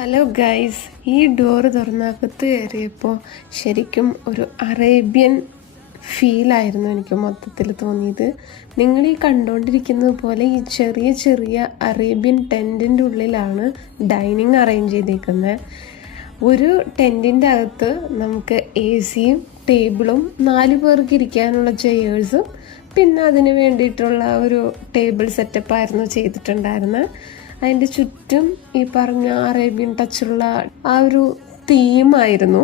Hello guys, ഈ door തുറന്നകത്ത് കയറിയപ്പോൾ ശരിക്കും ഒരു അറേബ്യൻ ഫീലായിരുന്നു എനിക്ക് മൊത്തത്തിൽ തോന്നിയത്. നിങ്ങൾ ഈ കണ്ടുകൊണ്ടിരിക്കുന്നത് പോലെ ഈ ചെറിയ ചെറിയ അറേബ്യൻ ടെൻറ്റിൻ്റെ ഉള്ളിലാണ് ഡൈനിങ് അറേഞ്ച് ചെയ്തേക്കുന്നത്. ഒരു ടെൻറ്റിൻ്റെ അകത്ത് നമുക്ക് AC-യും ടേബിളും 4 പേർക്ക് ഇരിക്കാനുള്ള ചെയേഴ്സും പിന്നെ അതിന് വേണ്ടിയിട്ടുള്ള ഒരു ടേബിൾ സെറ്റപ്പായിരുന്നു ചെയ്തിട്ടുണ്ടായിരുന്നത്. അതിൻ്റെ ചുറ്റും ഈ പറഞ്ഞ അറേബ്യൻ ടച്ചുള്ള ആ ഒരു തീമായിരുന്നു.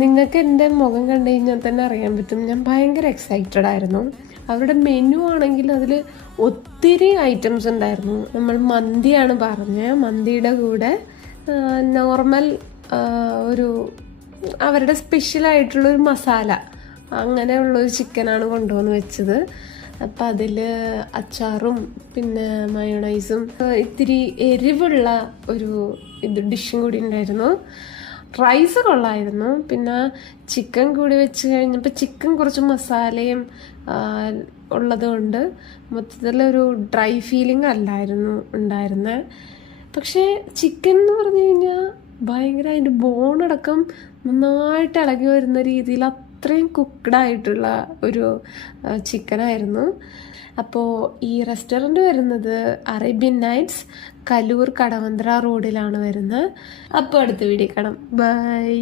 നിങ്ങൾക്ക് എൻ്റെ മുഖം കണ്ടു കഴിഞ്ഞാൽ തന്നെ അറിയാൻ പറ്റും, ഞാൻ ഭയങ്കര എക്സൈറ്റഡ് ആയിരുന്നു. അവരുടെ മെനു ആണെങ്കിൽ അതിൽ ഒത്തിരി ഐറ്റംസ് ഉണ്ടായിരുന്നു. നമ്മൾ മന്തിയാണ് പറഞ്ഞത്. മന്തിയുടെ കൂടെ നോർമൽ ഒരു അവരുടെ സ്പെഷ്യലായിട്ടുള്ളൊരു മസാല അങ്ങനെയുള്ളൊരു ചിക്കനാണ് കൊണ്ടുവന്ന് വെച്ചത്. അപ്പം അതിൽ അച്ചാറും പിന്നെ മയോണൈസും ഇത്തിരി എരിവുള്ള ഒരു ഡിഷും കൂടി ഉണ്ടായിരുന്നു. റൈസ് കൊള്ളായിരുന്നു. പിന്നെ ചിക്കൻ കൂടി വെച്ച് കഴിഞ്ഞപ്പോൾ ചിക്കൻ കുറച്ച് മസാലയും ഉള്ളത് കൊണ്ട് മൊത്തത്തിലൊരു ഡ്രൈ ഫീലിംഗ് അല്ലായിരുന്നു ഉണ്ടായിരുന്നത്. പക്ഷേ ചിക്കൻ എന്ന് പറഞ്ഞു കഴിഞ്ഞാൽ ഭയങ്കര അതിൻ്റെ ബോണടക്കം നന്നായിട്ട് ഇളകി വരുന്ന രീതിയിൽ അത്രയും കുക്ക്ഡായിട്ടുള്ള ഒരു ചിക്കനായിരുന്നു. അപ്പോൾ ഈ റെസ്റ്റോറൻറ്റ് വരുന്നത് അറേബ്യൻ നൈറ്റ്സ്, കലൂർ കടവന്ത്ര റോഡിലാണ് വരുന്നത്. അപ്പോൾ അടുത്ത വീഡിയോ കാണാം. ബൈ.